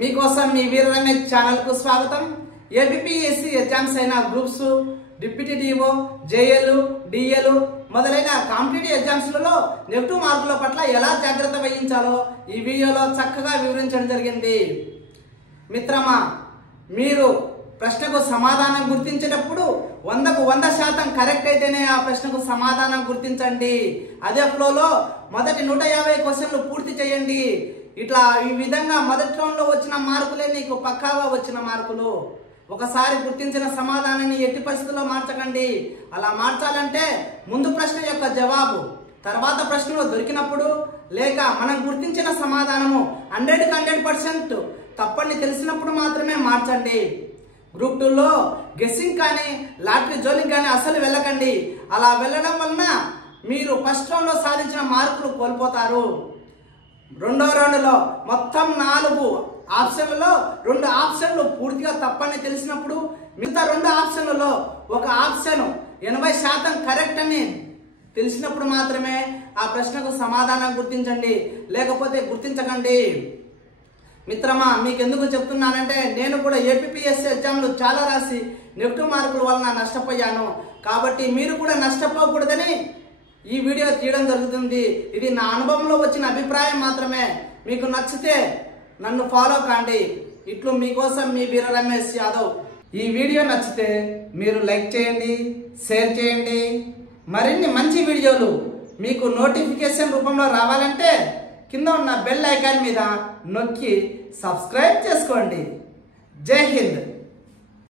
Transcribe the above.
మీకోసం మీ వీర రమేష్ ఛానల్ కు స్వాగతం। ఏబిపిఎస్సి ఎగ్జామ్స్ అయిన groups, deputy DO, JL, DL మొదలైన కాంపిటేటివ్ ఎగ్జామ్స్ లలో నెగటివ్ మార్కుల పట్ల ఎలా జాగ్రత్త వహించాలో ఈ వీడియోలో చక్కగా వివరించడం జరిగింది। మిత్రమా, మీరు ప్రశ్నకు సమాధానం గుర్తించేటప్పుడు 100కు 100% కరెక్ట్ అయితేనే ఆ ప్రశ్నకు సమాధానం గుర్తించండి। అదే ఫ్లోలో మొదటి 150 క్వశ్చన్లు పూర్తి చేయండి। ఇట్లా ఈ విధంగా మొదటి రౌండ్లో వచ్చిన మార్కులే నీకు పక్కాగా వచ్చిన మార్కులు। ఒకసారి గుర్తించిన సమాధానాన్ని ఎట్టి పరిస్థితుల్లో మార్చకండి। అలా మార్చాలంటే ముందు ప్రశ్న యొక్క జవాబు తర్వాత ప్రశ్నలో దొరికినప్పుడు లేక మనం గుర్తించిన సమాధానము 100కి 100% తప్పని తెలిసినప్పుడు మాత్రమే మార్చండి। గ్రూప్ 2లో గెస్సింగ్ కానీ లాటరీ జోలింగ్ కానీ అసలు వెళ్ళకండి। అలా వెళ్ళడం వలన మీరు ఫస్ట్ రౌండ్లో సాధించిన మార్కులు కోల్పోతారు। రెండో రౌండ్లో మొత్తం 4 ఆప్షన్లలో 2 ఆప్షన్లు పూర్తిగా తప్పని తెలిసినప్పుడు మిగతా 2 ఆప్షన్లలో ఒక ఆప్షన్ 80% కరెక్ట్ అని తెలిసినప్పుడు మాత్రమే ఆ ప్రశ్నకు సమాధానం గుర్తించండి, లేకపోతే గుర్తించకండి। మిత్రమా, మీకు ఎందుకు చెప్తున్నానంటే నేను కూడా ఏపీఎస్సీ ఎగ్జామ్లు చాలా రాసి నెగటివ్ మార్కుల వలన నష్టపోయాను। కాబట్టి మీరు కూడా నష్టపోకూడదని ఈ వీడియో తీయడం జరుగుతుంది। ఇది నా అనుభవంలో వచ్చిన అభిప్రాయం మాత్రమే। మీకు నచ్చితే నన్ను ఫాలో కాండి। ఇట్లు మీకోసం మీ వీర రమేష్ యాదవ్। ఈ వీడియో నచ్చితే మీరు లైక్ చేయండి, షేర్ చేయండి। మరిన్ని మంచి వీడియోలు మీకు నోటిఫికేషన్ రూపంలో రావాలంటే కింద ఉన్న బెల్ ఐకాన్ మీద నొక్కి సబ్స్క్రైబ్ చేసుకోండి। జై హింద్।